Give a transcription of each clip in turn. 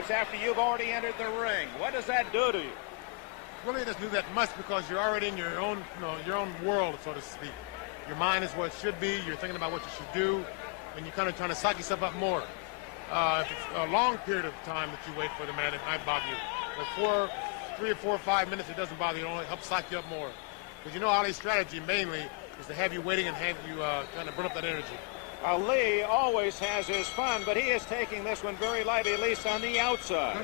arrives after you've already entered the ring. What does that do to you? Really, it doesn't do that much because you're already in your own, your own world, so to speak. Your mind is what it should be. You're thinking about what you should do, and you're kind of trying to psych yourself up more. If it's a long period of time that you wait for the man, it might bother you. But 3 or 4 or 5 minutes, it doesn't bother you. It only helps psych you up more. Because you know Ali's strategy mainly is to have you waiting and have you trying to burn up that energy. Ali always has his fun, but he is taking this one very lightly, at least on the outside.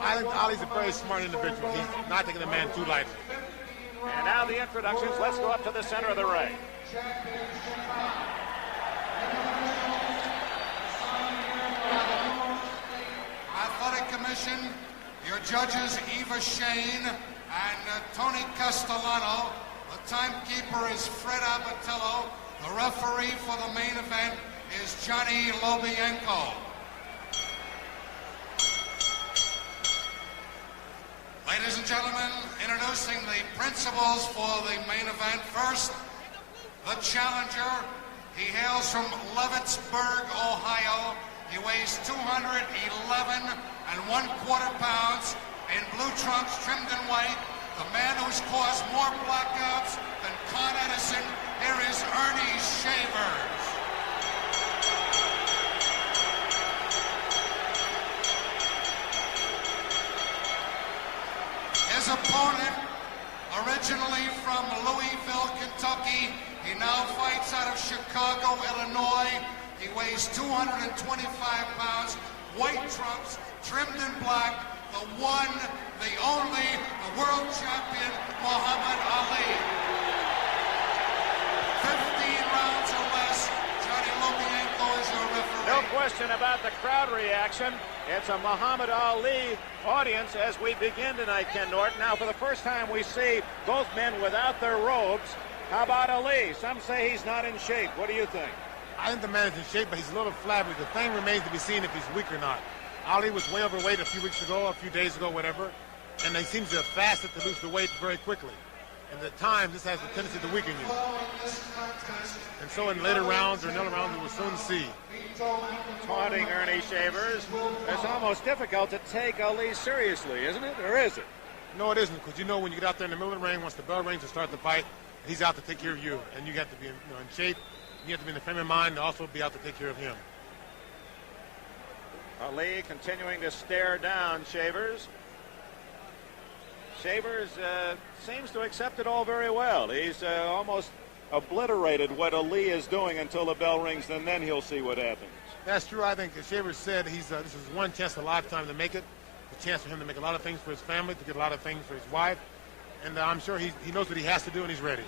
I think Ali's a very smart individual. He's not taking the man too lightly. And now the introductions. Let's go up to the center of the ring. Athletic Commission, your judges Eva Shane and Tony Castellano. The timekeeper is Fred Abatello. The referee for the main event is Johnny Lobienko. Ladies and gentlemen, introducing the principals for the main event. First, the challenger. He hails from Leavittsburg, Ohio. He weighs 211 1/4 pounds in blue trunks trimmed in white. The man who's caused more blackouts than Con Edison. Here is Ernie Shaver. His opponent, originally from Louisville, Kentucky, he now fights out of Chicago, Illinois. He weighs 225 pounds, white trunks, trimmed in black, the one, the only, the world champion, Muhammad Ali. 15 rounds or less. Johnny Lobienko is your referee. No question about the crowd reaction. It's a Muhammad Ali audience as we begin tonight, Ken Norton. Now, for the first time, we see both men without their robes. How about Ali? Some say he's not in shape. What do you think? I think the man is in shape, but he's a little flabby. The thing remains to be seen if he's weak or not. Ali was way overweight a few weeks ago, a few days ago, whatever, and he seems to have fasted to lose the weight very quickly. And at times, this has the tendency to weaken you. And so in later rounds or another round, we will soon see. Taunting Ernie Shavers. It's almost difficult to take Ali seriously, isn't it? Or is it? No, it isn't, because you know when you get out there in the middle of the ring, once the bell rings to start the fight, he's out to take care of you. And you have to be in shape. You have to be in the frame of mind to also be out to take care of him. Ali continuing to stare down Shavers. Shavers seems to accept it all very well. He's almost obliterated what Ali is doing until the bell rings, and then he'll see what happens. That's true. I think as Shavers said, this is one chance in a lifetime to make it. A chance for him to make a lot of things for his family, to get a lot of things for his wife. And I'm sure he knows what he has to do, and he's ready.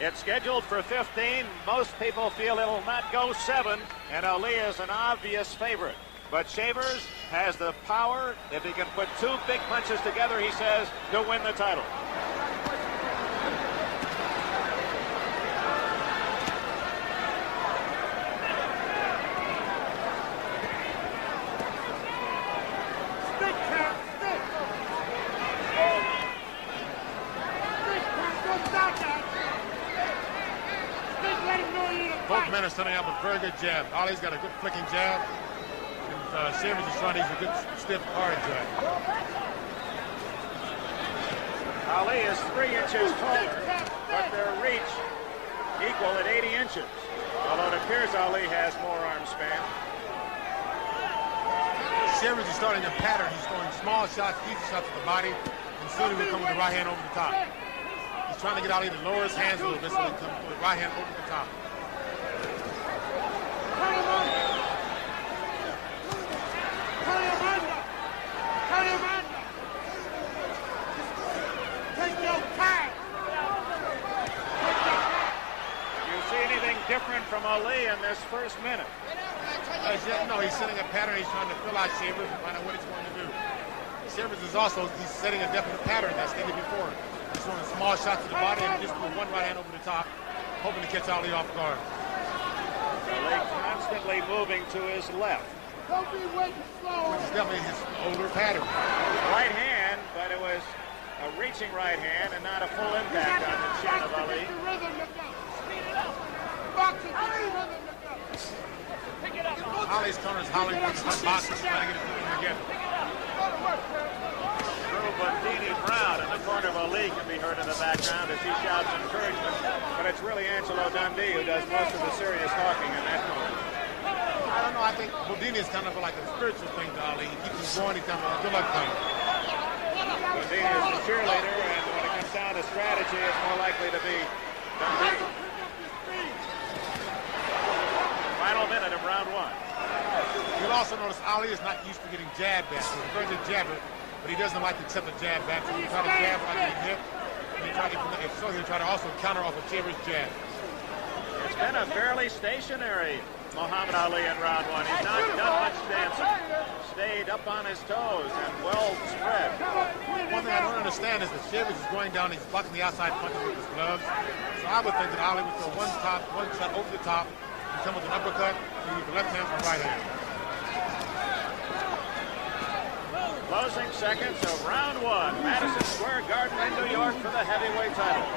It's scheduled for 15. Most people feel it'll not go 7, and Ali is an obvious favorite. But Shavers has the power, if he can put 2 big punches together, he says, to win the title. Both men are starting out with very good jab. Ali's got a good flicking jab. Shavers is trying to use a good, stiff, hard jab. Ali is 3 inches taller, but their reach equal at 80 inches. Although it appears Ali has more arm span. Shavers is starting a pattern. He's throwing small shots, easy shots to the body, and soon he will come with the right hand over the top. He's trying to get Ali to lower his hands a little bit so he can put the right hand over the top. Different from Ali in this first minute. No, he's setting a pattern. He's trying to fill out Shavers and find out what he's going to do. Shavers is also, he's setting a definite pattern that's stated before. He's throwing small shots to the body and just put one right hand over the top, hoping to catch Ali off guard. Ali constantly moving to his left. Which is definitely his older pattern. Right hand, but it was a reaching right hand and not a full impact on the chin of Ali. Ali's corner's howling for some boxes, trying to get his movement together. the background as he shouts encouragement, but it's really Angelo Dundee who does most of the serious talking in that moment. I don't know. I think Bodini is kind of like a spiritual thing to Ali. He keeps him going. He kind of good luck to him. Bodini is the cheerleader, and when it comes down to strategy, it's more likely to be Dundee. Final minute of round one. You'll also notice Ali is not used to getting jabbed at. He's a very good jabber, but he doesn't like to accept a jab back. So he'll try to jab like he hit. And if so, he'll try to also counter off of Shaver's jab. It's been a fairly stationary Muhammad Ali in round one. He's not done much dancing. Stayed up on his toes and well spread. One thing I don't understand is that Shaver is going down. He's blocking the outside punches with his gloves. So I would think that Ali would throw one shot over the top, and come with an uppercut, and use the left hand or right hand. Closing seconds of round one. Madison Square Garden in New York for the heavyweight title.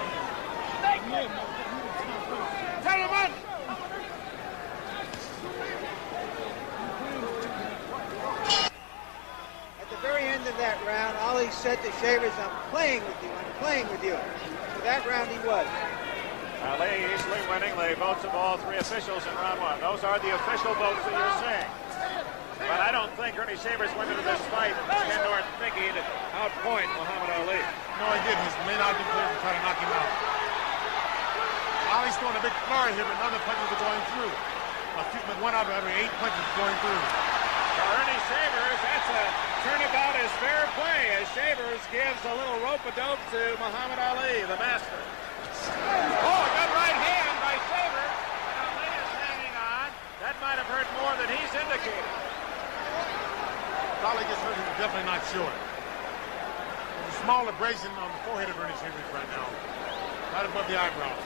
At the very end of that round, Ali said to Shavers, I'm playing with you, I'm playing with you. For that round he was. Ali easily winning the votes of all three officials in round one. Those are the official votes that you're seeing. But I don't think Ernie Shaver's went into this fight Ken Norton thinking he'd outpoint Muhammad Ali. No, he didn't. His main object was to try to knock him out. Ali's throwing a big flurry here, but none of the punches are going through. One out of every 8 punches going through. For Ernie Shavers, that's a turnabout is fair play as Shavers gives a little rope-a-dope to Muhammad Ali, the master. Oh, a good right hand by Shavers. And Ali is hanging on. That might have hurt more than he's indicated. Ali gets hurt, he's definitely not short. There's a small abrasion on the forehead of Ernie Shaver right now, right above the eyebrows.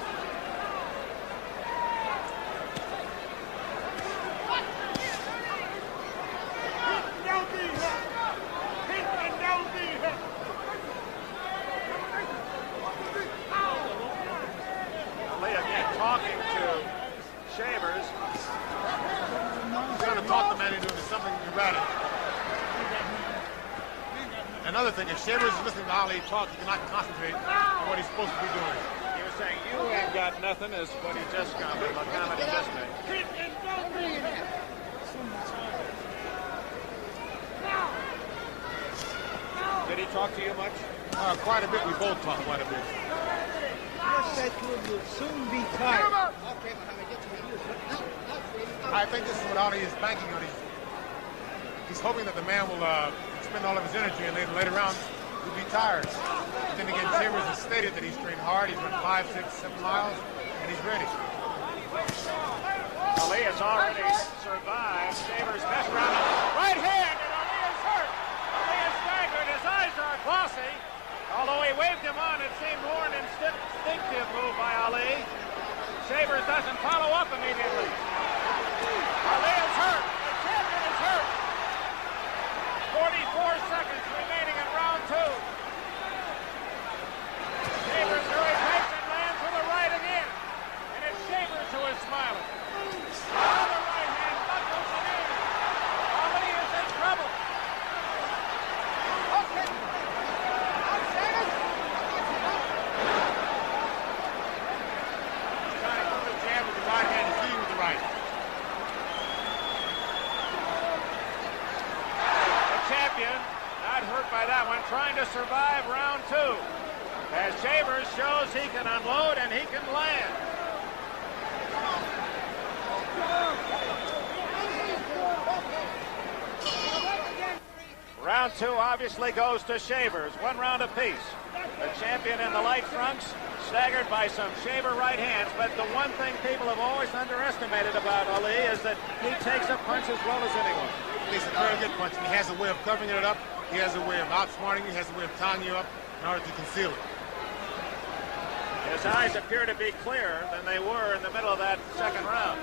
Ali again talking to Shavers. He's trying to talk the man into something erratic. Another thing, if Shaver is listening to Ali talk, he cannot concentrate on what he's supposed to be doing. He was saying, you ain't got nothing, is what he just commented. The comment he just made. Did he talk to you much? Quite a bit. We both talk quite a bit. Just said to him, you'll soon be tired. Okay, Muhammad, get to me. I think this is what Ali is banking on. He's hoping that the man will spend all of his energy and later rounds he'll be tired. But then again, Shavers has stated that he's trained hard. He's run 5, 6, 7 miles, and he's ready. Ali has already survived Shavers' best round. Right hand, and Ali is hurt. Ali is staggered. His eyes are glossy. Although he waved him on, it seemed more an instinctive move by Ali. Shavers doesn't follow up immediately. Ali is hurt. The champion is hurt. 44 seconds remaining in round two. Shavers very patient, lands with a right again. And it's Shavers who is smiling. Another right hand buckles it in. Ali is in trouble. Okay. Trying to put the jab with the right hand and feed with the right. Champion, not hurt by that one, trying to survive round two. As Shavers shows he can unload and he can land. Round two obviously goes to Shavers, 1 round apiece. The champion in the light trunks, staggered by some Shaver right hands, but the one thing people have always underestimated about Ali is that he takes a punch as well as anyone. He's a very good punch. He has a way of covering it up. He has a way of outsmarting you. He has a way of tying you up in order to conceal it. His eyes appear to be clearer than they were in the middle of that second round.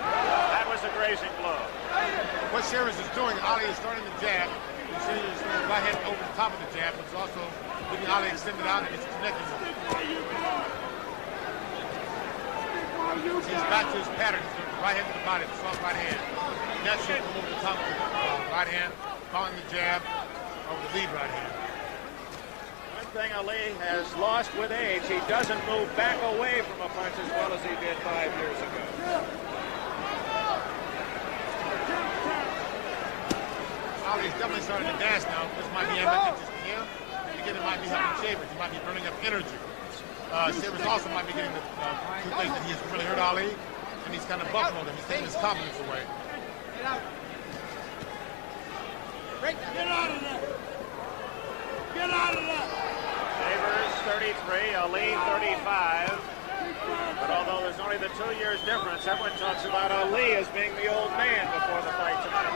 That was a grazing blow. What Shavers is doing, Ali is starting the jab. And Shavers is throwing the right hand over the top of the jab, which is also leaving Ali extended out and it's connecting him. He's back to his pattern. He's going right hand to the body, the soft right hand. Naturally come over the top of the right hand, following the jab over the lead right hand. thing Ali has lost with age. He doesn't move back away from a punch as well as he did 5 years ago. Ali's definitely starting to dance now. This might be advantageous to him. Again, it might be helping Shaver. He might be burning up energy. Shaver also might be getting the two things that he has really hurt Ali, and he's kind of buffaloed him. He's taking his confidence away. Get out. Get out of there. Get out of there. Shaver's 33, Ali 35. But although there's only the 2 years difference, everyone talks about Ali as being the old man before the fight tonight.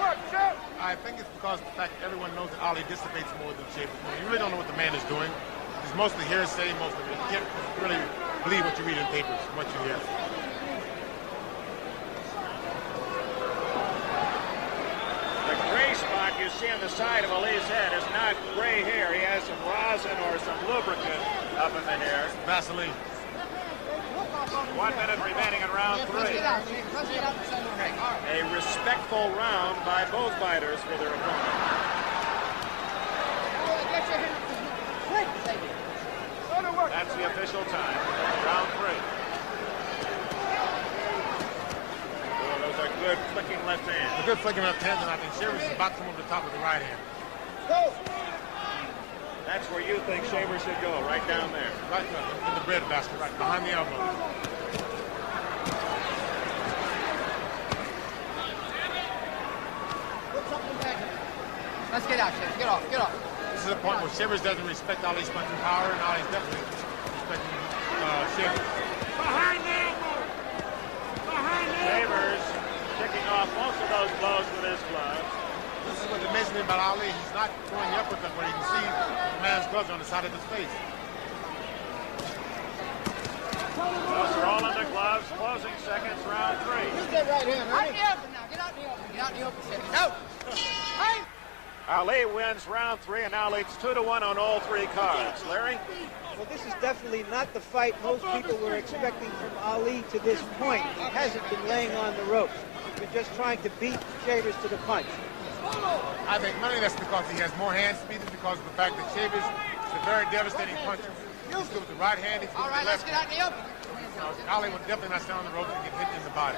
I think it's because of the fact that everyone knows that Ali dissipates more than Shaver. You really don't know what the man is doing. It's mostly hearsay, most of it. You can't really believe what you read in papers, what you hear. The gray spot you see on the side of Ali's head is not gray hair. He has some rosin or some lubricant up in the hair. Vaseline. 1 minute remaining in round 3. A respectful round by both fighters for their opponent. That's the official time. Round 3. Oh, those are good flicking left hands. A good flicking left hand, and I think Shaver's about to come over the top of the right hand. That's where you think Shaver should go, right down there. Right in the bread basket, right behind the elbow. Let's get out, Shaver. Get off, get off. This is a point where Shaver doesn't respect Ali's punching power, and Ali's definitely respecting Shaver. Behind the elbow. Behind the elbow. Shaver's picking off most of those blows with his gloves. This is what's amazing about Ali. He's not throwing up with them where you can see the man's gloves on the side of his face. Those are all in the gloves. Closing seconds, round 3. You get right here, Ernie. Get out now. Get out in the open. Get out in the open, Shaver. No. Hey. Ali wins round 3 and now leads 2-1 on all 3 cards. Larry? Well, this is definitely not the fight most people were expecting from Ali to this point. He hasn't been laying on the ropes. He's been just trying to beat Shavers to the punch. I think mainly that's because he has more hand speed and because of the fact that Shavers is a very devastating puncher. He's good with the right hand, he's good All with right, the let's left get out hand. in the open. Ali would definitely not stand on the ropes and get hit in the body.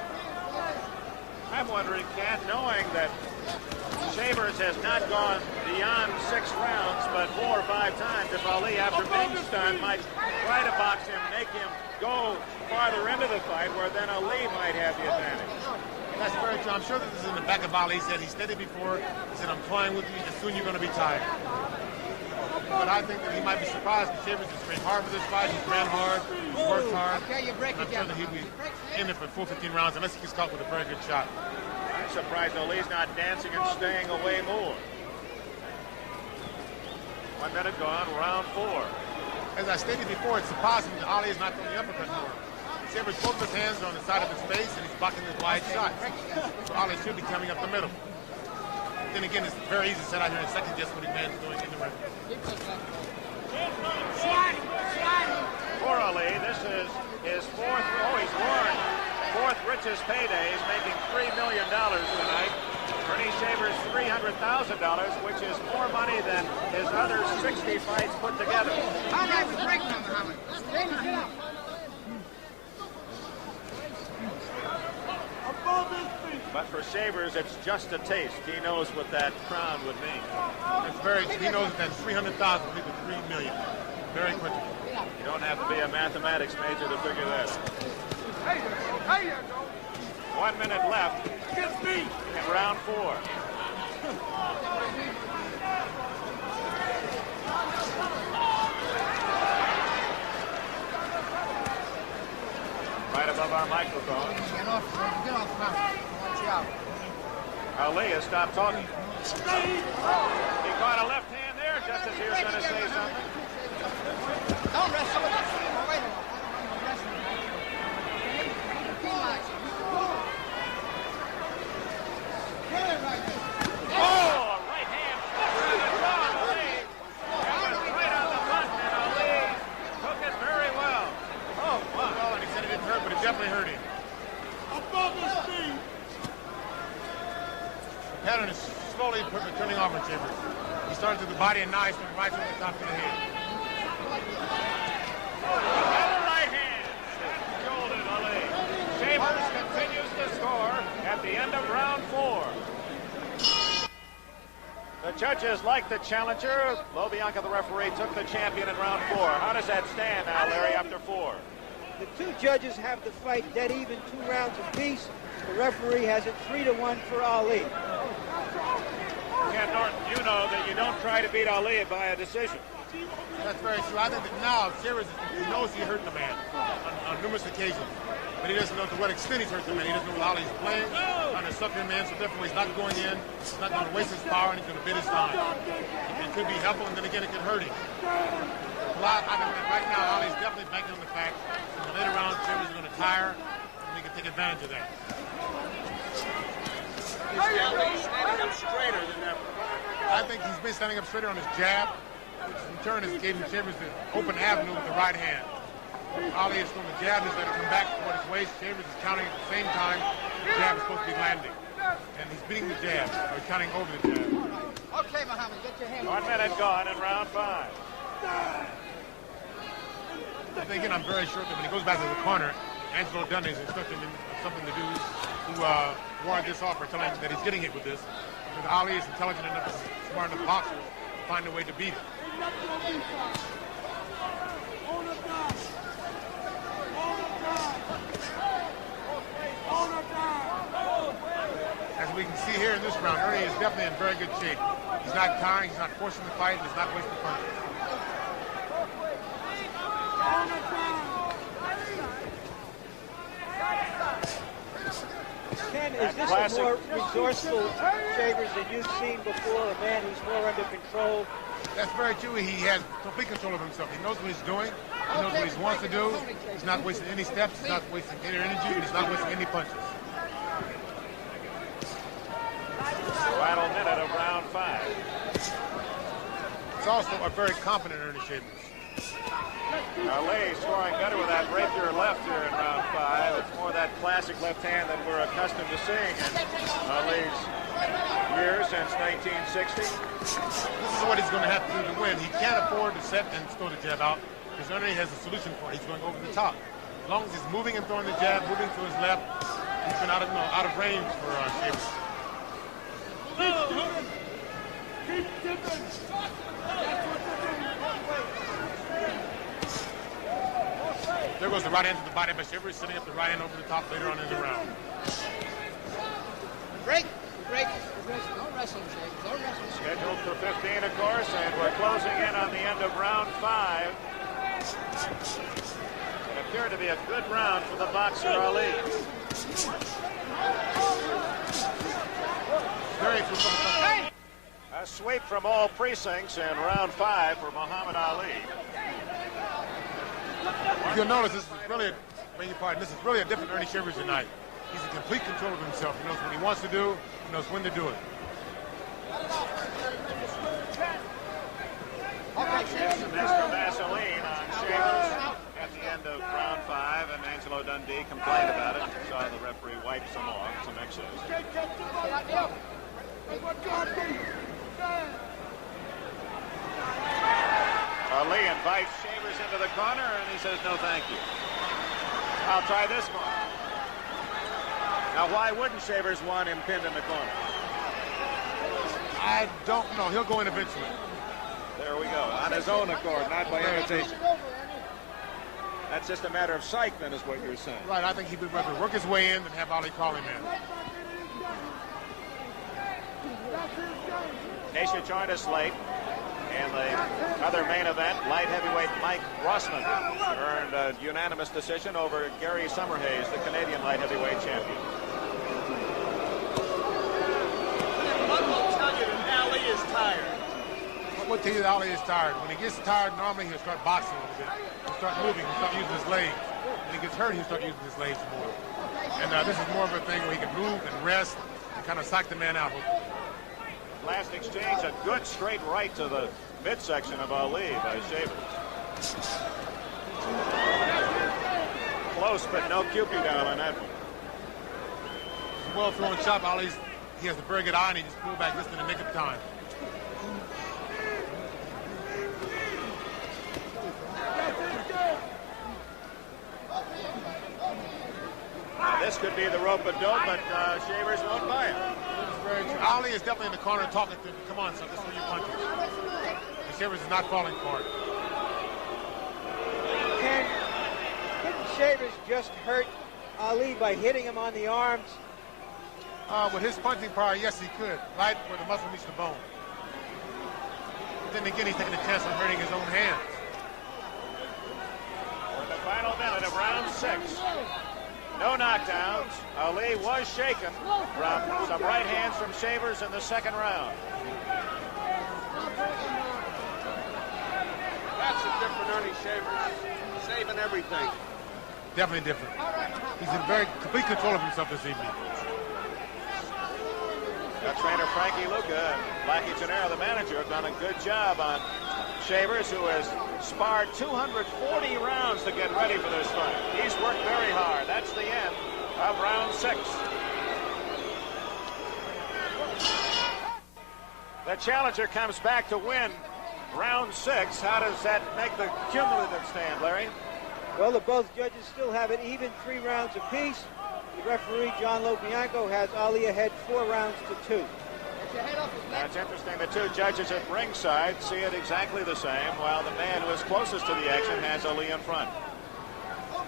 I'm wondering, Ken, knowing that Shavers has not gone beyond 6 rounds, but 4 or 5 times, if Ali, after being stunned, might try to box him, make him go farther into the fight, where then Ali might have the advantage. That's very true. I'm sure that this is in the back of Ali. He said he stated before, he said, I'm toying with you, and soon you're going to be tired. But I think that he might be surprised because Shavers has trained hard for this fight. He's ran hard, he's worked hard. Okay, you break I'm it sure down. that he'll be in there for full 15 rounds unless he gets caught with a very good shot. I'm surprised Ali's not dancing and staying away more. 1 minute gone, round 4. As I stated before, it's surprising that Ali is not throwing the uppercut more. Shavers both of his hands are on the side of his face and he's blocking his wide shots. So Ali should be coming up the middle. Then again, it's very easy to sit out here and second guess what his man's doing in the ring. For Ali, this is his he's won 4th richest payday. He's making $3 million tonight. Ernie Shaver's $300,000, which is more money than his other 60 fights put together. How nice is break now, Muhammad? David, get out. But for Shavers, it's just a taste. He knows what that crown would mean. He knows that 300,000 will be the 3 million. Very quickly. You don't have to be a mathematics major to figure that out. 1 minute left in round 4. Right above our microphone. Get off, Muhammad. Watch out. Ali has stopped talking. He caught a left hand there just as he was going to say something. Don't wrestle with us. Wait a minute. Oh, a right hand slipper in the jaw of Ali. That was right on the button, and Ali took it very well. Oh, wow. Well, and he said it didn't hurt, but it definitely hurt him. The pattern is slowly turning off on Shaver. He started to the body, and now he's going right to the top of the head. Right hand. Golden Ali. Shavers continues to score at the end of round 4. The judges like the challenger. LoBianca, the referee, took the champion in round 4. How does that stand now, Larry, after 4? The two judges have the fight dead even, 2 rounds apiece. The referee has it 3-1 for Ali. Ken Norton, you know that you don't try to beat Ali by a decision. That's very true. I think that now Shavers, he knows he hurt the man on numerous occasions. But he doesn't know to what extent he's hurt the man. He doesn't know what Ali's playing, trying to suck him in, so therefore he's not going in. He's not going to waste his power, and he's going to bid his time. It could be helpful, and then again, it could hurt him. I think that right now, Ali's definitely banking on the fact that in the later rounds, Shavers is going to tire, and he can take advantage of that. Is Ali standing up straighter than ever? I think he's been standing up straighter on his jab, which in turn has given Shavers the open avenue with the right hand. Ali is throwing the jab, he's going to come back toward his waist. Shavers is counting at the same time the jab is supposed to be landing. And he's beating the jab, or counting over the jab. Okay, Muhammad, get your hand. 1 minute gone in round 5. But again, I'm very sure that when he goes back to the corner, Angelo Dunn is instructing him something to do to ward this off, or telling him that he's getting hit with this. Because Ali is intelligent enough, smart enough boxer to find a way to beat it. As we can see here in this round, Ernie is definitely in very good shape. He's not tiring, he's not forcing the fight, he's not wasting punches. Ken, is this a more resourceful Shavers than you've seen before? A man who's more under control? That's very true. He has complete control of himself. He knows what he's doing. He knows what he wants to do. He's not wasting any steps. He's not wasting any energy. And he's not wasting any punches. Final minute of round 5. It's also a very confident Ernie Shaver. Ali scoring better with that rapier left here in round 5. It's more that classic left hand that we're accustomed to seeing in Ali's years since 1960. This is what he's going to have to do to win. He can't afford to set and throw the jab out because Ernie has a solution for it. He's going over the top. As long as he's moving and throwing the jab, moving to his left, he's been out of range for Shaver. Keep dipping. There goes the right hand to the body, but Shaver is setting up the right hand over the top later on in the round. Break. Don't wrestle, Shake. Don't wrestle. Scheduled for 15, of course, and we're closing in on the end of round 5. It appeared to be a good round for the boxer Ali. A sweep from all precincts in round 5 for Muhammad Ali. If you'll notice, this is really a different Ernie Shaver tonight. He's in complete control of himself. He knows what he wants to do. He knows when to do it. Some extra Vaseline on Shavers at the end of round 5, and Angelo Dundee complained about it. Saw the referee wipe some off, some excess. Ali invites Shavers into the corner, and he says, no, thank you. I'll try this one. Now, why wouldn't Shavers want him pinned in the corner? I don't know. He'll go in eventually. There we go. On his own accord, not by invitation. That's just a matter of psych, then, is what you're saying. Right. I think he would rather work his way in than have Ali call him in. Nation joined us late. And the other main event, light heavyweight Mike Rossman earned a unanimous decision over Gary Summerhays, the Canadian light heavyweight champion. What will tell you that Ali is tired? What will tell you that Ali is tired? When he gets tired, normally he'll start boxing a little bit. He'll start moving. He'll start using his legs. When he gets hurt, he'll start using his legs more. And this is more of a thing where he can move and rest and kind of psych the man out. Last exchange, a good straight right to the midsection of Ali by Shavers. Close, but no Cupid down on that one. It's a well-thrown shot. He has a very good eye, and he just pulled back just in the nick of time. could be the rope-a-dope, but Shavers won't buy it. Very true. Ali is definitely in the corner talking to him. Come on, son, this is where you punch. And Shavers is not falling for it. Couldn't Shavers just hurt Ali by hitting him on the arms? With his punching power, yes, he could. Right where the muscle meets the bone. But then again, he's taking a chance on hurting his own hands. For the final minute of round 6. No knockdowns. Ali was shaken from some right hands from Shavers in the second round. That's a different Ernie Shaver. Saving everything. Definitely different. He's in very complete control of himself this evening. Trainer Frankie Luca and Blackie Gennaro, the manager, have done a good job on Shavers, who has sparred 240 rounds to get ready for this fight. He's worked very hard. That's the end of round 6. The challenger comes back to win round 6. How does that make the cumulative stand, Larry? Well, the both judges still have it even 3 rounds apiece. The referee, John Lobianco, has Ali ahead 4 rounds to 2. That's interesting. The two judges at ringside see it exactly the same, while the man who is closest to the action has Ali in front.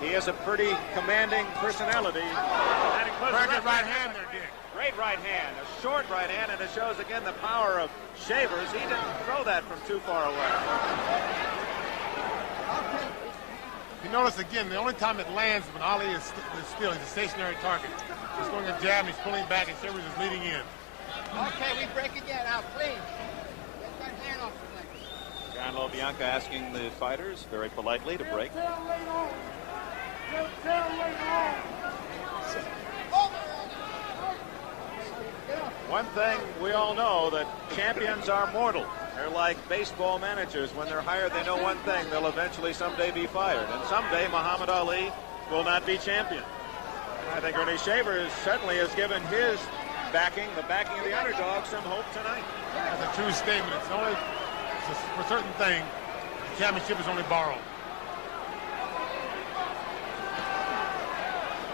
He has a pretty commanding personality. Very good right hand there, Dick. Great right hand, a short right hand, and it shows again the power of Shavers. He didn't throw that from too far away. You notice again, the only time it lands when Ali is still, he's a stationary target. He's going a jab, he's pulling back, and Shavers is leading in. Okay, we break again. Now, please. Get that hand off the thing. John Lobianco asking the fighters very politely to break. One thing we all know, that champions are mortal. They're like baseball managers. When they're hired, they know one thing: they'll eventually someday be fired. And someday Muhammad Ali will not be champion. And I think Ernie Shaver certainly has given his backing, the backing of the underdog, some hope tonight. That's a true statement. It's for a certain thing, the championship is only borrowed.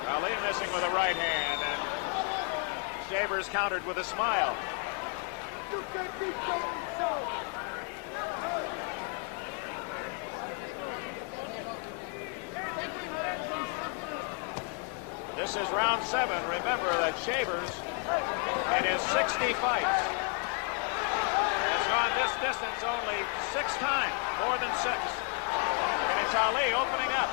Ali missing with a right hand, and Shavers countered with a smile. This is round 7. Remember that Shavers, in his 60 fights, has gone this distance only 6 times, more than 6. And it's Ali opening up.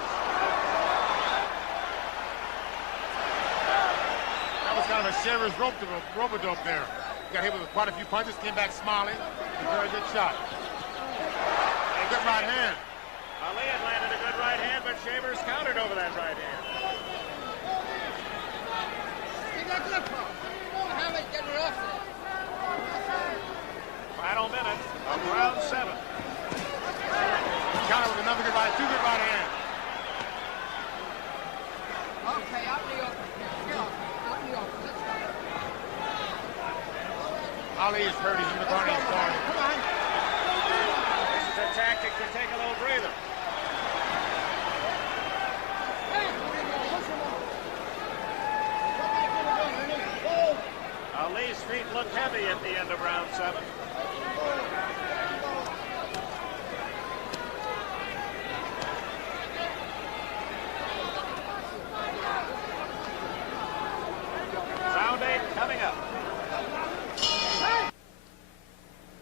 That was kind of a Shavers rope-a-dope there. He got hit with quite a few punches, came back smiling. A very good shot. A good right hand. Ali had landed a good right hand, but Shavers countered over that right hand. Final minute of round 7. Counter with another good right, 2 good right hands. Okay, out in the open. Out in the open. Let's go. Ali is hurt. He's in the corner. He's starting. Come on. This is a tactic to take a little breather. Ali's feet look heavy at the end of round 7. Round 8 coming up.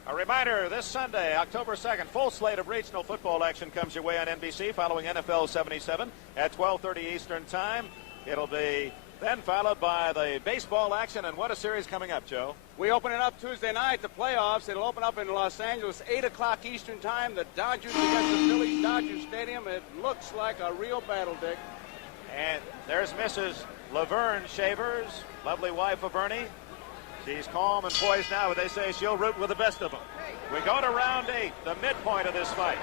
A reminder, this Sunday, October 2nd, full slate of regional football action comes your way on NBC following NFL 77 at 12:30 Eastern Time. It'll be then followed by the baseball action, and what a series coming up, Joe. We open it up Tuesday night, the playoffs. It'll open up in Los Angeles, 8 o'clock Eastern Time. The Dodgers against the Phillies, Dodger Stadium. It looks like a real battle, Dick. And there's Mrs. Laverne Shavers, lovely wife of Ernie. She's calm and poised now, but they say she'll root with the best of them. We go to round 8, the midpoint of this fight.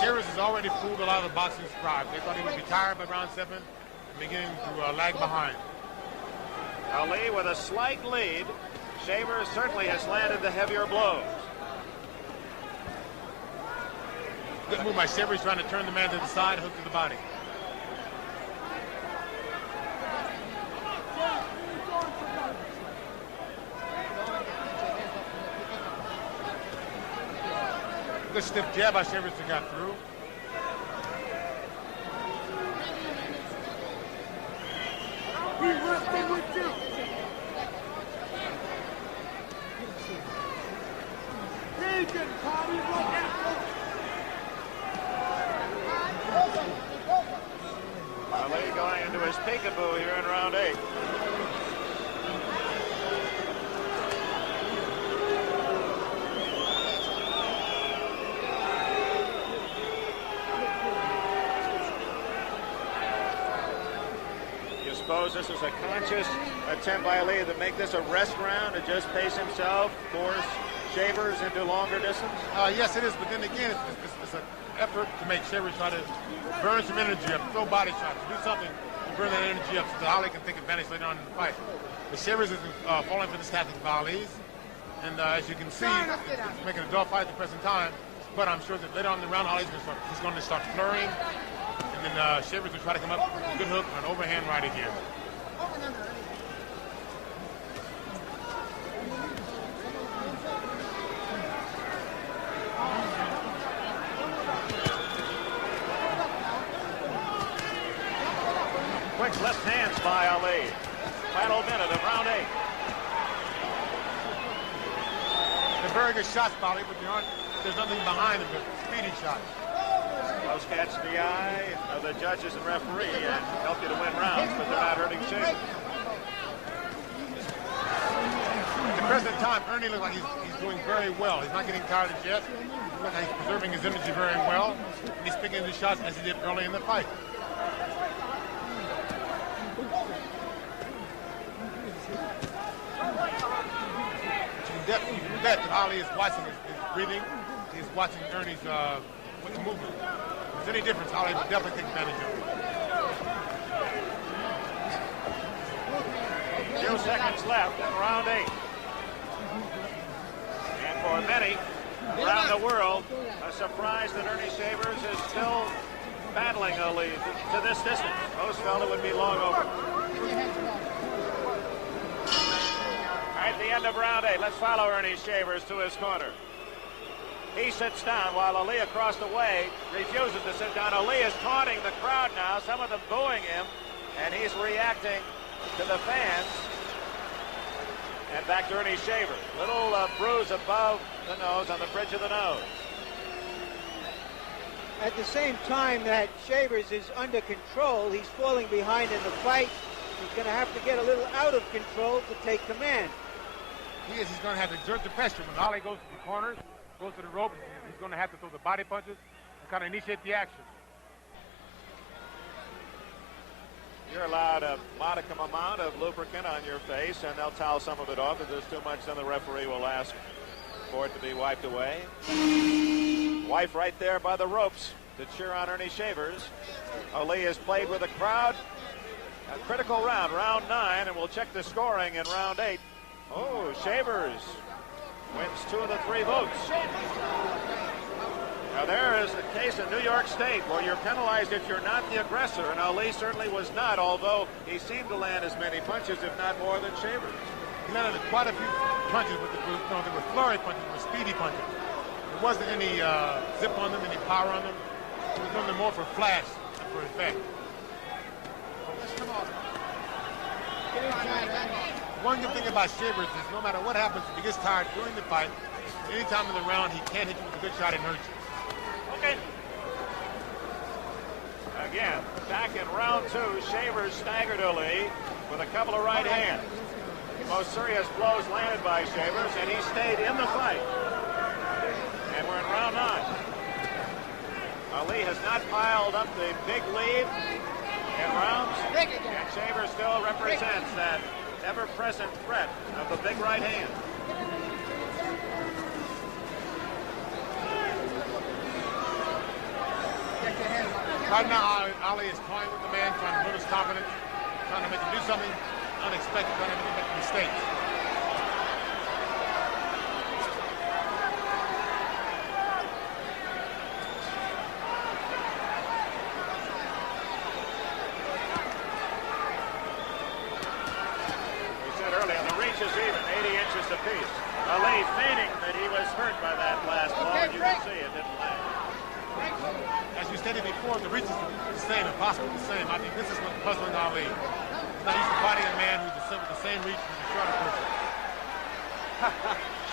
Shavers has already fooled a lot of the boxing scribes. They thought he would be tired by round 7 and beginning to lag behind. Ali with a slight lead. Shaver certainly has landed the heavier blows. Good move by Shavers, trying to turn the man to the side, hook to the body. Good stiff jab by Shavers that got through. He's wrestling with you. Vegan, Tommy, look at Ali going into his peekaboo here in round 8. You suppose this is a conscious attempt by Ali to make this a rest round, to just pace himself, force Shavers into longer distance? Yes, it is, but then again, it's an effort to make Shavers try to burn some energy up, throw body shots, do something to burn that energy up so that Ali can take advantage later on in the fight. But Shavers is falling for this tactic of Ali's, and as you can see, it's making a dogfight at the present time, but I'm sure that later on in the round, he's going to start flurrying, and then Shavers will try to come up with a good hook or an overhand right again. Quick left hands by Ali. Final minute of round 8. They're very good shots, Bali, but there's nothing behind them. Speedy shots. Those catch the eye of the judges and referee and help you to win rounds, but they're not hurting Shavers. At the present time, Ernie looks like he's doing very well. He's not getting tired as yet. He looks like he's preserving his energy very well, and he's picking his shots as he did early in the fight. You can bet that Ali is watching his breathing. He's watching Ernie's movement. If there's any difference, Ali will definitely take advantage of it. 2 seconds left in round 8. And for many around the world, a surprise that Ernie Shavers is still battling Ali to this distance. Most felt it would be long over. At the end of round 8, let's follow Ernie Shavers to his corner. He sits down while Ali across the way refuses to sit down. Ali is taunting the crowd now, some of them booing him, and he's reacting to the fans. And back to Ernie Shaver. Little bruise above the nose, on the bridge of the nose. At the same time that Shavers is under control, he's falling behind in the fight. He's going to have to get a little out of control to take command. He's going to have to exert the pressure. When Ali goes to the corners, goes to the rope, he's going to have to throw the body punches and kind of initiate the action. You're allowed a modicum amount of lubricant on your face, and they'll towel some of it off. If there's too much, then the referee will ask for it to be wiped away. Wife right there by the ropes to cheer on Ernie Shavers. Ali has played with the crowd. A critical round, round 9, and we'll check the scoring in round 8. Oh, Shavers wins 2 of the 3 votes. Now there is a case in New York State where you're penalized if you're not the aggressor, and Ali certainly was not, although he seemed to land as many punches, if not more, than Shavers. He landed quite a few punches with there were flurry punches, there were speedy punches. There wasn't any zip on them, any power on them. He was doing them more for flash than for effect. One good thing about Shavers is no matter what happens, if he gets tired during the fight, any time in the round, he can't hit you with a good shot and hurt you. Okay. Again, back in round 2, Shavers staggered Ali with a couple of right hands. The most serious blows landed by Shavers, and he stayed in the fight. And we're in round 9. Ali has not piled up the big lead in rounds, and Shavers still represents that ever-present threat of the big right hand. Right now, Ali is toying with the man, trying to build his confidence, trying to make him do something unexpected, trying to make him make mistakes. We said earlier, the reach is even, 80 inches apiece. Ali feigning that he was hurt by that last blow, and you can see it didn't before, the reach is the same, if possible the same. I think this is what's puzzling Ali. He's not used to fighting a man who's the same reach as a shorter person.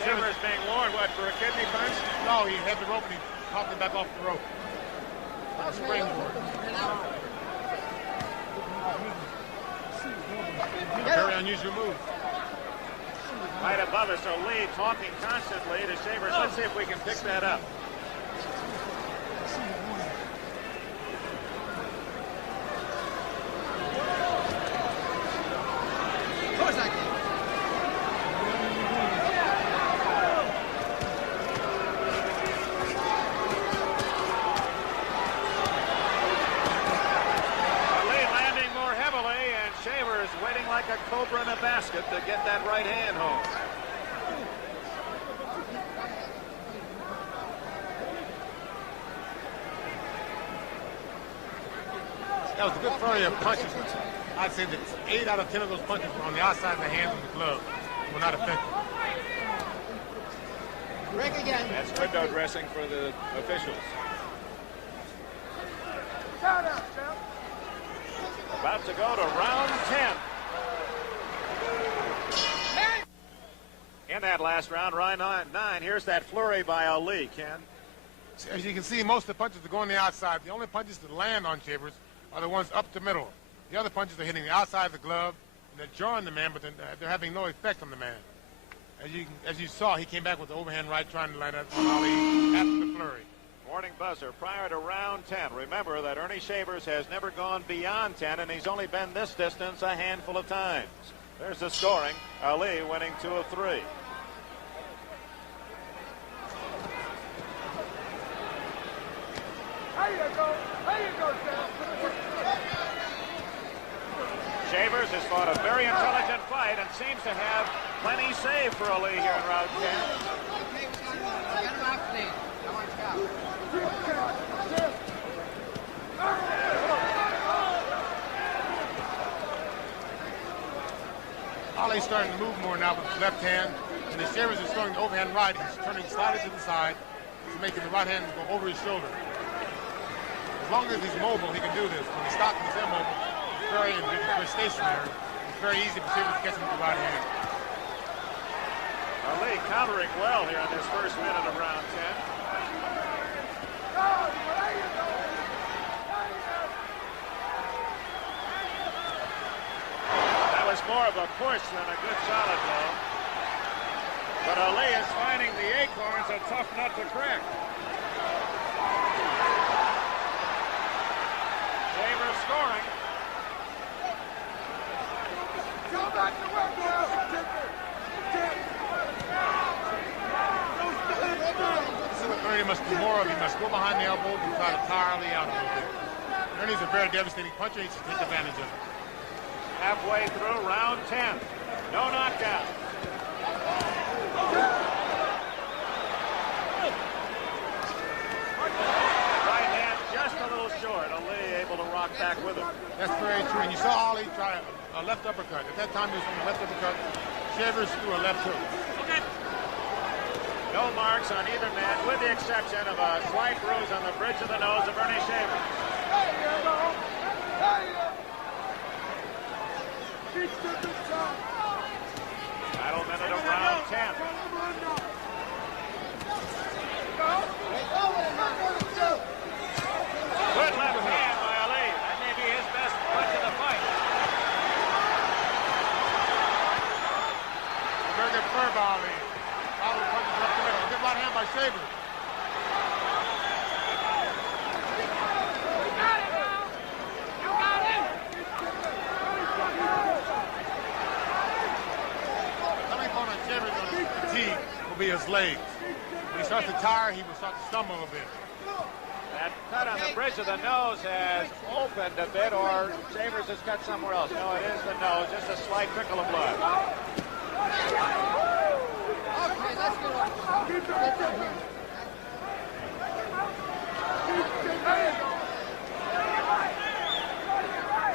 Shaver's being warned, what, for a kidney punch? No, he had the rope and he popped him back off the rope. Springboard. Very unusual move. Right above us, so Lee talking constantly to Shavers. Let's see if we can pick that up. Cobra in a basket to get that right hand home. That was a good flurry of punches. I'd say that 8 out of 10 of those punches were on the outside of the hand of the glove. Were not effective. Break again. That's window dressing for the officials. About to go to round 10. In that last round, round 9, here's that flurry by Ali, Ken. As you can see, most of the punches are going the outside. The only punches that land on Shavers are the ones up the middle. The other punches are hitting the outside of the glove, and they're jarring the man, but they're having no effect on the man. As you saw, he came back with the overhand right, trying to land it on Ali after the flurry. Warning buzzer prior to round 10. Remember that Ernie Shavers has never gone beyond 10, and he's only been this distance a handful of times. There's the scoring. Ali winning 2 of 3. Shavers has fought a very intelligent fight and seems to have plenty saved for Ali here in round 10. Ali's starting to move more now with his left hand, and as Shavers is throwing the overhand right, he's turning slightly to the side. He's making the right hand go over his shoulder. As long as he's mobile, he can do this. When he's stopped and he's immobile, it's very stationary. It's very easy for Shavers to catch him with the right hand. Ali countering well here in this first minute of round 10. That was more of a push than a good solid blow. But Ali is finding the acorns a tough nut to crack. Shavers scoring. This is what Ernie must do more of. He must go behind the elbow and try to tire Ali out a little bit. Ernie's a very devastating puncher. He should take advantage of it. Halfway through round 10. No knockout. Right hand just a little short. Ali able to rock back with him. That's very true. And you saw Ali try a left uppercut. At that time, he was on the left uppercut. Shavers threw a left hook. No marks on either man, with the exception of a slight bruise on the bridge of the nose of Ernie Shaver. Final minute of round 10. Good left hand by Ali. That may be his best punch of the fight. Very good curve by Ali. Ali punches up the middle. Good right hand by Shaver. Be his legs. When he starts to tire, he will start to stumble a bit. That cut on the bridge of the nose has opened a bit, or Shavers has cut somewhere else. No, it is the nose, just a slight trickle of blood. Okay, let's go.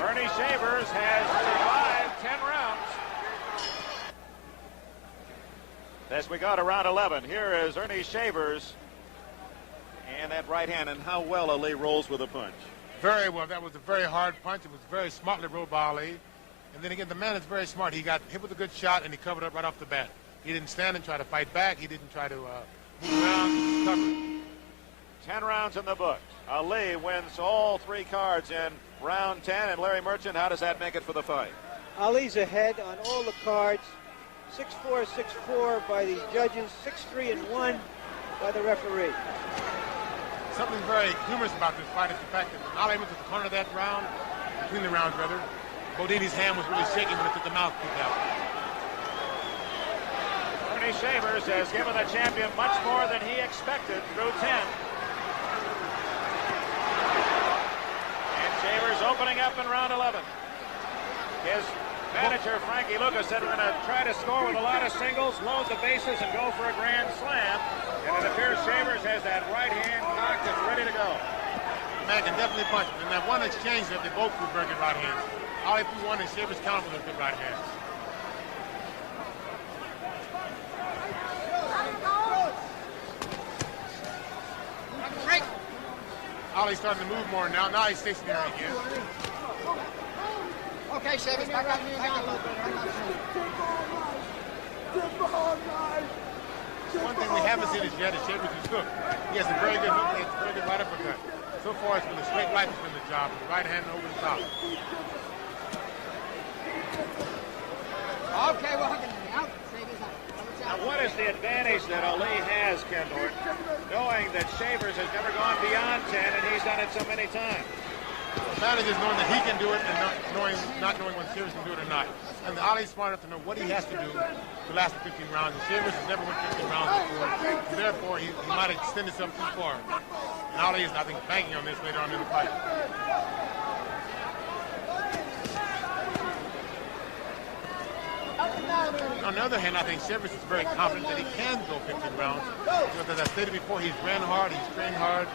Ernie Shavers has survived 10 rounds. As we go to round 11, here is Ernie Shavers and that right hand, and how well Ali rolls with a punch. very well. That was a very hard punch. It was very smartly rolled by Ali. And then again, the man is very smart. He got hit with a good shot, and he covered up right off the bat. He didn't stand and try to fight back. He didn't try to move around. He just covered. 10 rounds in the book. Ali wins all 3 cards in round 10. And Larry Merchant, how does that make it for the fight? Ali's ahead on all the cards. 6-4, 6-4 by the judges. 6-3 and 1 by the referee. Something very humorous about this fight is the fact that when Ali went to the corner of that round, between the rounds rather, Bodini's hand was really shaking when it took the mouth kick out. Ernie Shaver has given the champion much more than he expected through 10. And Shaver's opening up in round 11. His manager, Frankie Lucas, said we're going to try to score with a lot of singles, load the bases, and go for a grand slam. And it appears Shavers has that right hand cocked and ready to go. The man can definitely punch. In that one exchange that they both threw very good right hands. Ali threw one and Shavers countered with a good right hands. Ali's starting to move more now. Now he's stationary again. Okay, Shavers, back up here now a little bit. One thing we haven't seen is yet is Shavers' hook. He has a very good hook. He has a very good right uppercut. So far, it's been a straight right that's been the job. The right hand over the top. Okay, well, out. Shavers out. Now, what is the advantage that Ali has, Ken Norton, knowing that Shavers has never gone beyond 10 and he's done it so many times? The advantage is knowing that he can do it and not knowing when Shavers can do it or not. And Ali's smart enough to know what he has to do to last the 15 rounds. And Shavers has never went 15 rounds before. So therefore, he might extend himself too far. And Ali is, I think, banking on this later on in the fight. On the other hand, I think Shavers is very confident that he can go 15 rounds. Because as I stated before, he's ran hard, he's trained hard,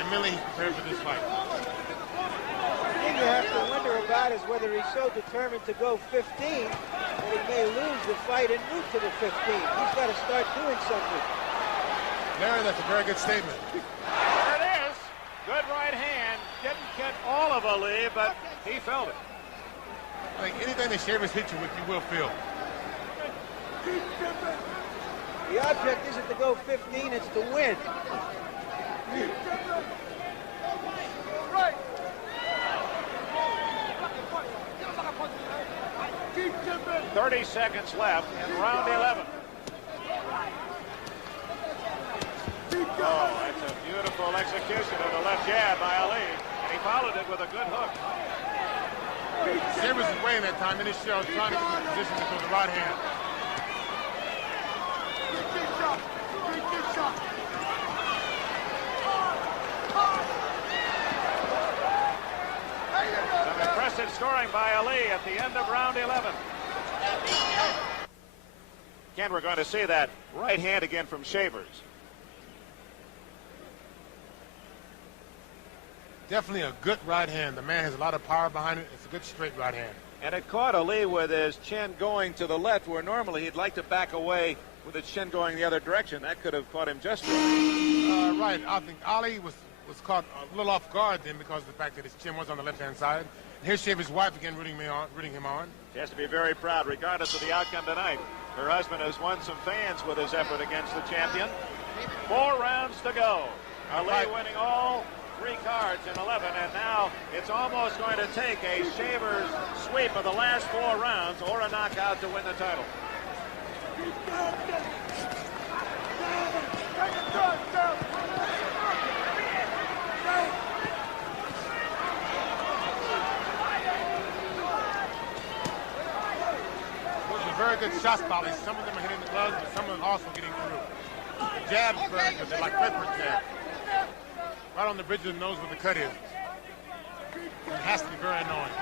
and mentally he's prepared for this fight. The thing you have to wonder about is whether he's so determined to go 15 that he may lose the fight and move to the 15. He's got to start doing something. Larry, that's a very good statement. There it is. Good right hand. Didn't get all of Ali, but he felt it. I think anything that Shavers hits you with, you will feel. The object isn't to go 15, it's to win. 30 seconds left in round 11. Oh, that's a beautiful execution of the left jab by Ali. And he followed it with a good hook. Shavers is weighing that time in his shell, trying to get in position to throw the right hand. Some impressive scoring by Ali at the end of round 11. Again, we're going to see that right hand again from Shavers. Definitely a good right hand. The man has a lot of power behind it. It's a good straight right hand. And it caught Ali with his chin going to the left, where normally he'd like to back away with his chin going the other direction. That could have caught him just right. Right. I think Ali was caught a little off guard then because of the fact that his chin was on the left-hand side. And here's Shavers' wife again rooting him on. She has to be very proud, regardless of the outcome tonight. Her husband has won some fans with his effort against the champion. 4 rounds to go. Ali winning all 3 cards in 11, and now it's almost going to take a Shavers sweep of the last 4 rounds or a knockout to win the title. Those are very good shots, Polly. Some of them are hitting the gloves, but some of them also getting through. The jab's very good. They're like pepper jab. Right on the bridge of the nose where the cut is. It has to be very annoying.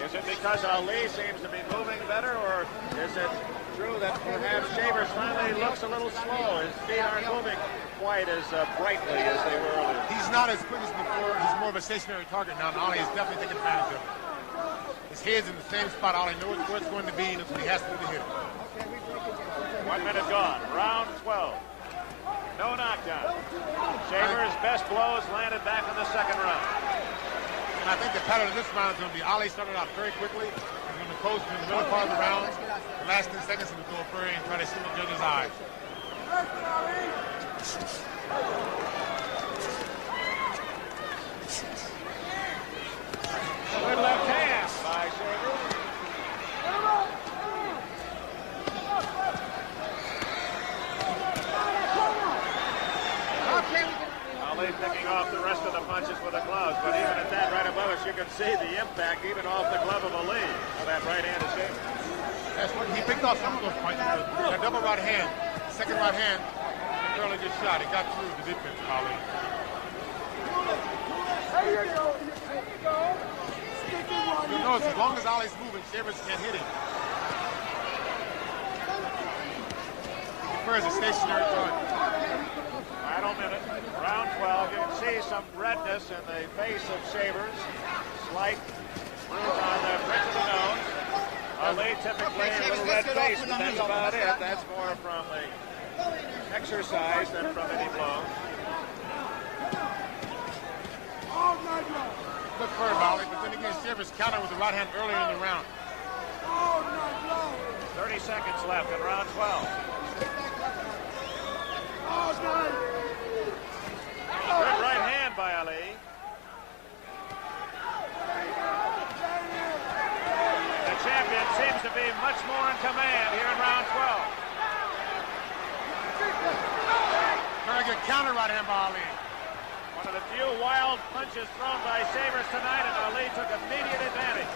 Is it because Ali seems to be moving better, or is it true that perhaps Shavers finally looks a little slow? His feet aren't moving quite as brightly as they were earlier. He's not as quick as before. He's more of a stationary target now, and Ali is definitely taking advantage of it. His head's in the same spot. Ali knows where it's going to be, and that's what he has to do to hit it. 1 minute gone. Round 12. No knockdown. Shavers' best blows landed back in the second round. And I think the pattern of this round is going to be Ali started out very quickly. He's going to coast in the middle part of the round. The last 10 seconds, he's going to go furry and try to see the judge's eyes. Good left hand by Shaver. Ali picking off the rest of the punches with the gloves, but even at that right above us, you can see the impact even off the glove of Ali of that right hand of Shaver. That's what he picked off some of those punches. That double right hand, second right hand, he barely just shot. He got through the defense, Ali. You'll notice as long as Ali's moving, Shavers can't hit him. He prefers a stationary target. Final minute, round 12. You can see some redness in the face of Shavers. Slight bruise on the bridge of the nose. Ali typically a little red face, but that's about it. That's more from the exercise than from any blow. Good for him, Ali, but then again, Shavers countered with the right hand earlier in the round. 30 seconds left in round 12. Good right hand by Ali. The champion seems to be much more in command here in round 12. Very good counter right hand by Ali. One of the few wild punches thrown by Shavers tonight, and Ali took immediate advantage.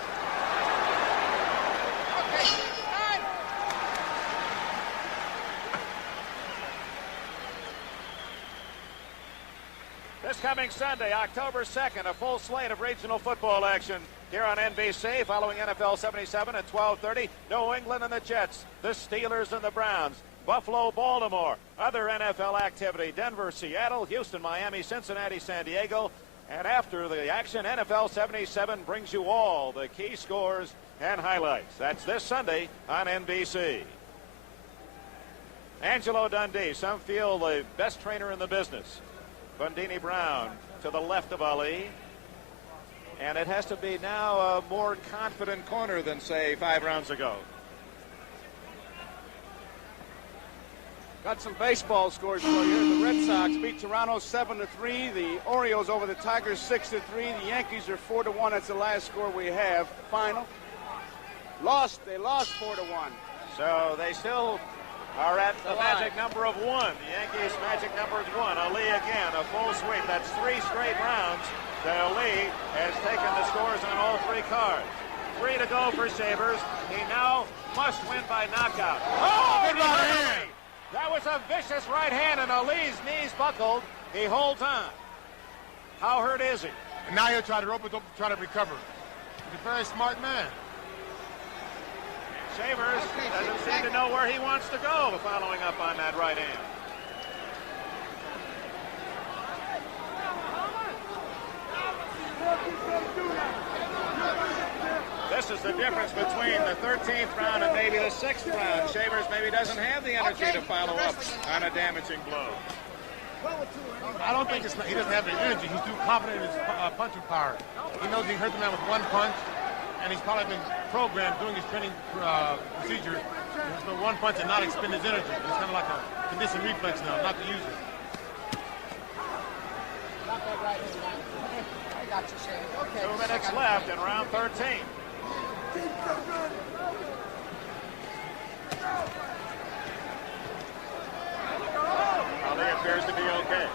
This coming Sunday, October 2nd, a full slate of regional football action here on NBC following NFL 77 at 12:30. New England and the Jets, the Steelers and the Browns, Buffalo, Baltimore, other NFL activity, Denver, Seattle, Houston, Miami, Cincinnati, San Diego. And after the action, NFL 77 brings you all the key scores and highlights. That's this Sunday on NBC. Angelo Dundee, some feel the best trainer in the business. Bundini Brown to the left of Ali. And it has to be now a more confident corner than, say, 5 rounds ago. Got some baseball scores for you. The Red Sox beat Toronto 7-3. The Orioles over the Tigers 6-3. The Yankees are 4-1. That's the last score we have. Final. They lost 4-1. So they still are at the magic number of 1. The Yankees' magic number is 1. Ali again, a full sweep. That's 3 straight rounds that Ali has taken the scores on all 3 cards. 3 to go for Shavers. He now must win by knockout. Oh, good right hand. That was a vicious right hand, and Ali's knees buckled. He holds on. How hurt is he? And now he'll try to rope it up to try to recover. He's a very smart man. Shavers doesn't seem to know where he wants to go following up on that right hand. This is the difference between the 13th round and maybe the 6th round. Shavers maybe doesn't have the energy to follow up on a damaging blow. I don't think he doesn't have the energy. He's too confident in his punching power. He knows he hurt the man with 1 punch, and he's probably been programmed during his training procedure for 1 punch and not expend his energy. It's kind of like a conditioned reflex now, not to use it. I got you, Shane. Okay. 2 minutes left in round 13. Ali appears to be okay.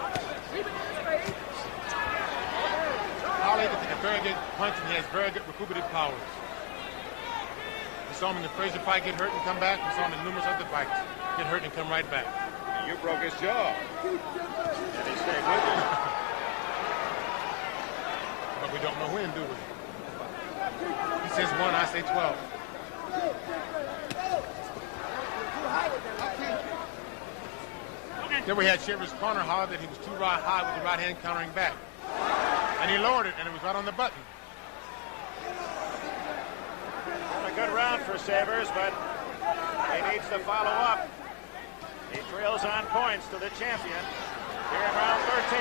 Ali can take a very good punch, and he has very good recuperative powers. We saw him in the Frazier fight get hurt and come back. We saw him in numerous other fights get hurt and come right back. You broke his jaw. And he stayed with you. But we don't know when, do we? He says 1, I say 12. Then we had Shavers' corner hard that he was too high with the right hand countering back. And he lowered it, and it was right on the button. A good round for Shavers, but he needs to follow up. He trails on points to the champion here in round 13.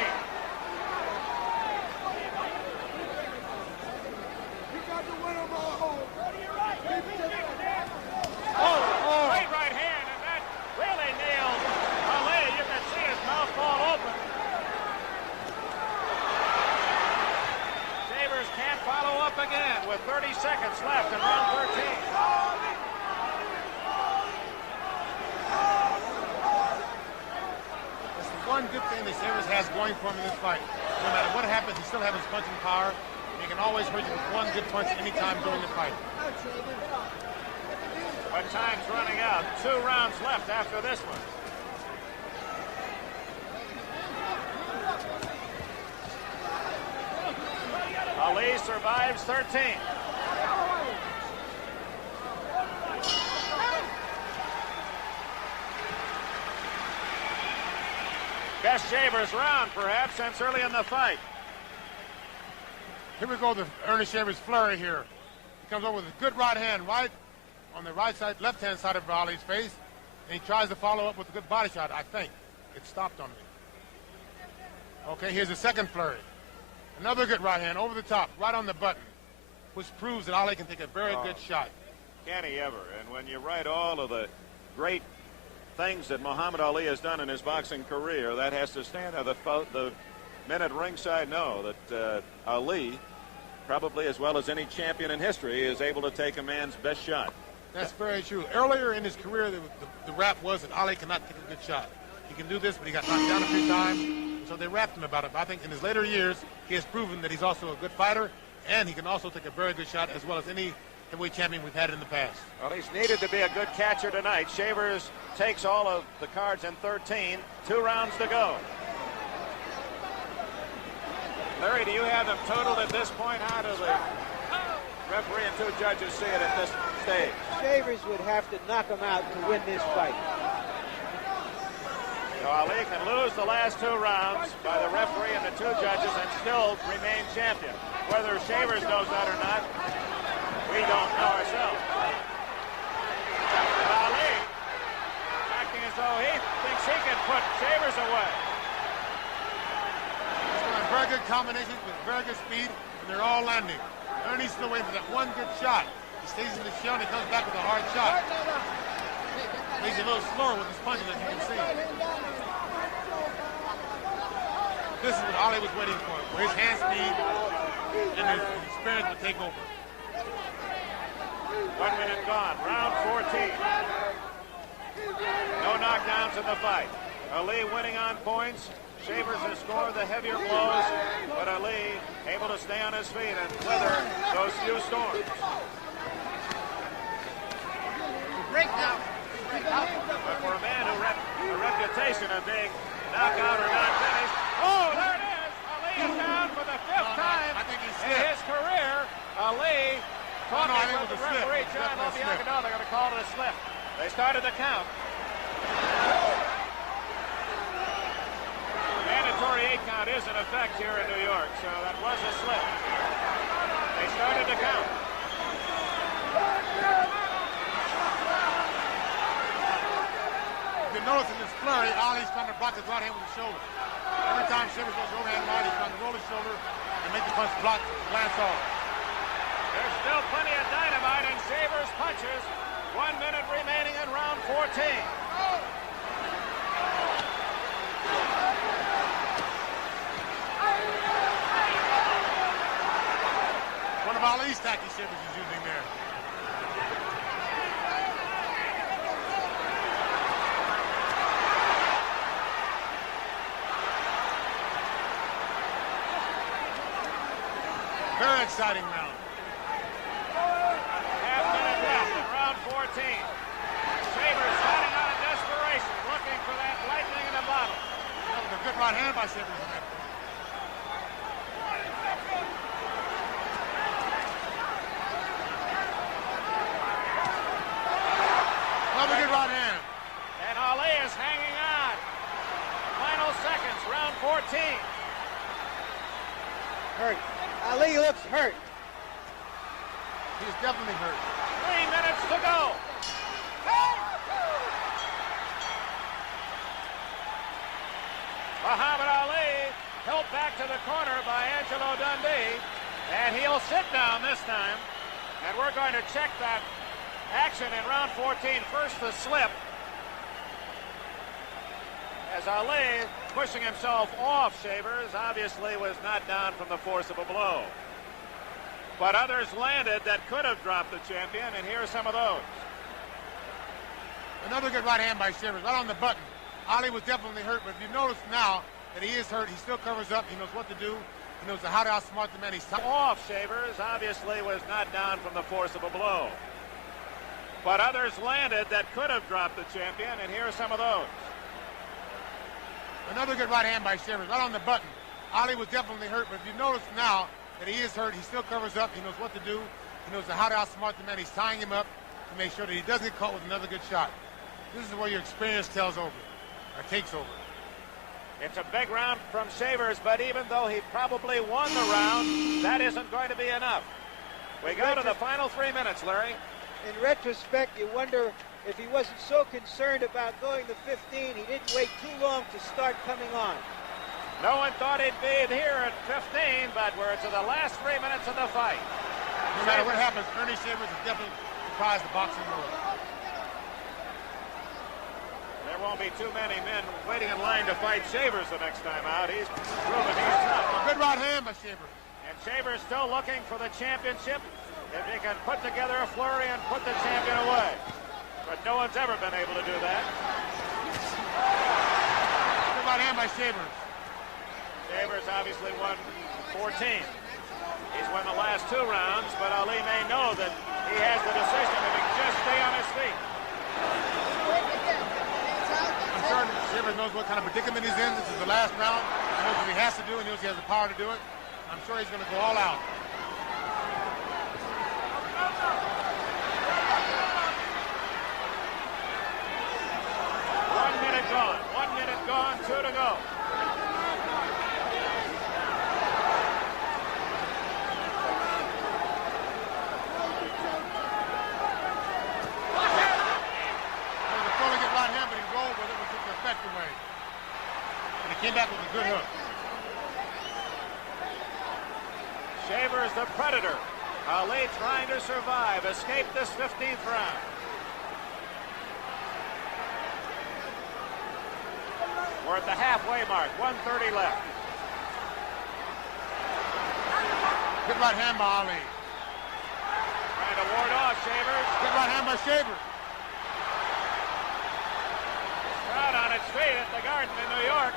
one good thing that Shavers has going for him in this fight. No matter what happens, he still has his punching power. He can always hurt you with one good punch anytime during the fight. But time's running out. 2 rounds left after this one. Ali survives 13. Best Shaver's round, perhaps, since early in the fight. Here we go, the Ernie Shaver's flurry here. He comes over with a good right hand, right on the right side, left-hand side of Ali's face, and he tries to follow up with a good body shot, I think. It stopped on me. Okay, here's the second flurry. Another good right hand over the top, right on the button, which proves that Ali can take a very good shot. Can he ever? And when you write all of the great things that Muhammad Ali has done in his boxing career, that has to stand there. The men at ringside know that Ali, probably as well as any champion in history, is able to take a man's best shot. That's very true. Earlier in his career, the rap was that Ali cannot take a good shot. He can do this, but he got knocked down a few times, so they rapped him about it. But I think in his later years, he has proven that he's also a good fighter, and he can also take a very good shot as well as any heavyweight champion we've had in the past. Well, he's needed to be a good catcher tonight. Shavers takes all of the cards in 13. 2 rounds to go. Larry, do you have them totaled at this point? How do the referee and 2 judges see it at this stage? Shavers would have to knock him out to win this fight. So Ali can lose the last 2 rounds by the referee and the 2 judges and still remain champion. Whether Shavers knows that or not, we don't know ourselves. But Ali, acting as though he thinks he can put Shavers away. He's doing very good combinations with very good speed, and they're all landing. Ernie's still waiting for that one good shot. He stays in the shell and he comes back with a hard shot. He's a little slower with his punches, as you can see. This is what Ali was waiting for his hand speed and his experience would take over. 1 minute gone. Round 14. No knockdowns in the fight. Ali winning on points. Shavers has scored the heavier blows, but Ali able to stay on his feet and weather those few storms. Break now. But for a man who had a reputation of being knockout or not finished, oh, there it is! Ali is down for the 5th time in his career. Ali talking with the referee, John Lobianco. No, they're going to call it a slip. They started the count. Mandatory 8 count is in effect here in New York, so that was a slip. They started the count. You can notice in this flurry, Ali's trying to block his right hand with his shoulder. Every time Shavers goes overhand right, he's trying to roll his shoulder and make the punch block, glance off. There's still plenty of dynamite in Shavers' punches. 1 minute remaining in round 14. One of Ali's tactics Shavers is using there. Very exciting round. Half minute left in round 14. Shavers fighting out of desperation, looking for that lightning in a bottle. That was a good right hand by Shavers on that point. Another good right hand. And Ali is hanging on. Final seconds, round 14. Hurt. Ali looks hurt. He's definitely hurt. 3 minutes to go. Muhammad Ali helped back to the corner by Angelo Dundee, and he'll sit down this time. And we're going to check that action in round 14. First, the slip. As Ali, pushing himself off Shavers, obviously was not down from the force of a blow. But others landed that could have dropped the champion, and here are some of those. Another good right hand by Shavers, right on the button. Ali was definitely hurt, but if you notice now that he is hurt, he still covers up. He knows what to do. He knows how to outsmart the man. He's off. Shavers obviously was not down from the force of a blow. But others landed that could have dropped the champion, and here are some of those. Another good right hand by Shavers, right on the button. Ali was definitely hurt, but if you notice now that he is hurt, he still covers up. He knows what to do. He knows how to outsmart the man. He's tying him up to make sure that he doesn't get caught with another good shot. This is where your experience tells over, or takes over. It's a big round from Shavers, but even though he probably won the round, that isn't going to be enough. We go to the final 3 minutes, Larry. In retrospect, you wonder if he wasn't so concerned about going to 15, he didn't wait too long to start coming on. No one thought he'd be here at 15, but we're to the last 3 minutes of the fight. No matter what happens, Ernie Shaver has definitely surprised the boxing world. There won't be too many men waiting in line to fight Shavers the next time out. He's proven he's tough. A good right hand by Shaver. And Shaver's still looking for the championship. If he can put together a flurry and put the champion away. But no one's ever been able to do that. Good right hand by Shavers. Shavers obviously won 14. He's won the last 2 rounds, but Ali may know that he has the decision if he can just stay on his feet. I'm sure Shavers knows what kind of predicament he's in. This is the last round. He knows what he has to do, and he knows he has the power to do it. I'm sure he's going to go all out. 1 minute gone. 1 minute gone. 2 to go. Came back with a good hook. Shaver's the predator. Ali trying to survive, escape this 15th round. We're at the halfway mark, 1:30 left. Good right hand by Ali. Trying to ward off Shavers. Good right hand by Shaver. Crowd on its feet at the Garden in New York.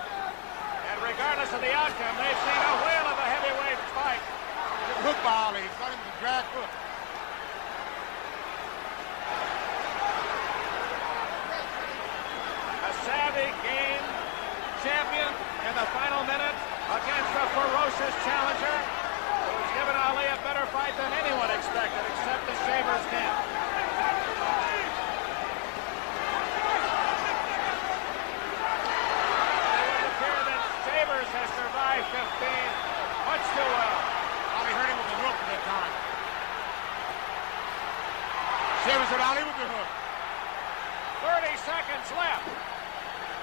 Regardless of the outcome, they've seen a whale of a heavyweight fight. Good hook by Ali. He's got him to drag hook. A savvy game champion in the final minute against a ferocious challenger who's given Ali a better fight than anyone expected except the Shavers camp. Has survived 15 much too well. Ali hurt him with the hook at that time. Shavers hit Ali with the hook. 30 seconds left.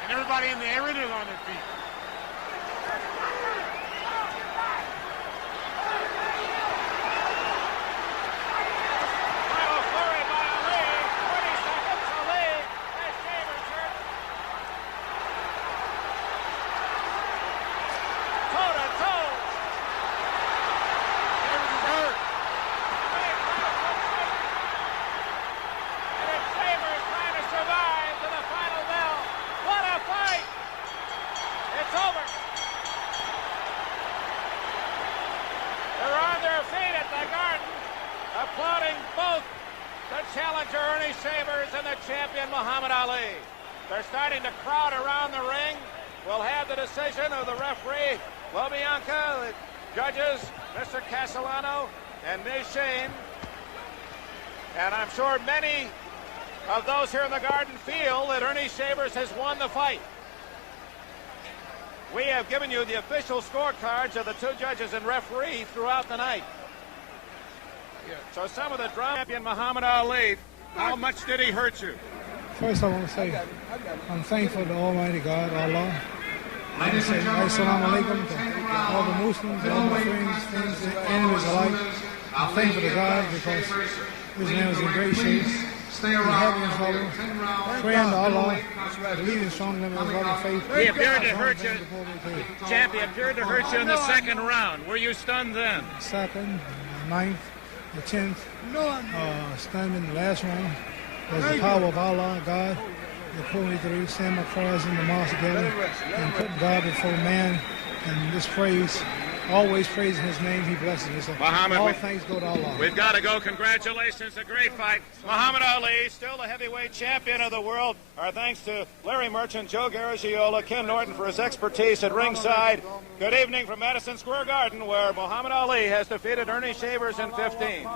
And everybody in the arena is on their feet. Final flurry by Ali. 20 seconds. Ali has Shavers hurt. Toe-to-toe. Shavers is hurt. And it's Shavers trying to survive to the final bell. What a fight! It's over. They're on their feet at the Garden, applauding both the challenger Ernie Shavers and the champion Muhammad Ali. They're starting to crowd around the ring. We'll have the decision of the referee, LoBianca, the judges, Mr. Castellano, and Ms. Shane. And I'm sure many of those here in the Garden feel that Ernie Shavers has won the fight. We have given you the official scorecards of the 2 judges and referee throughout the night. So some of the drama. Champion Muhammad Ali, how much did he hurt you? First, I want to say I'm thankful to Almighty God, Allah. I want to say Assalamu alaikum to all the Muslims, all my friends, enemies alike. I'm thankful to God because this man was in great shape. He's happy and trouble. Praying to Allah, believing strongly in his loving faith. He appeared to hurt you. Champion appeared to hurt you in the second round. Were you stunned then? Second, ninth, the 10th, stunned in the last round. There's the power of Allah, God. that pulled me through, saying my prayers in the mosque together, and putting God before man, and this praise, always praising his name, he blesses me. So Muhammad, all thanks go to Allah. We've got to go. Congratulations, a great fight. Muhammad Ali, still the heavyweight champion of the world. Our thanks to Larry Merchant, Joe Garagiola, Ken Norton for his expertise at ringside. Good evening from Madison Square Garden, where Muhammad Ali has defeated Ernie Shavers in 15.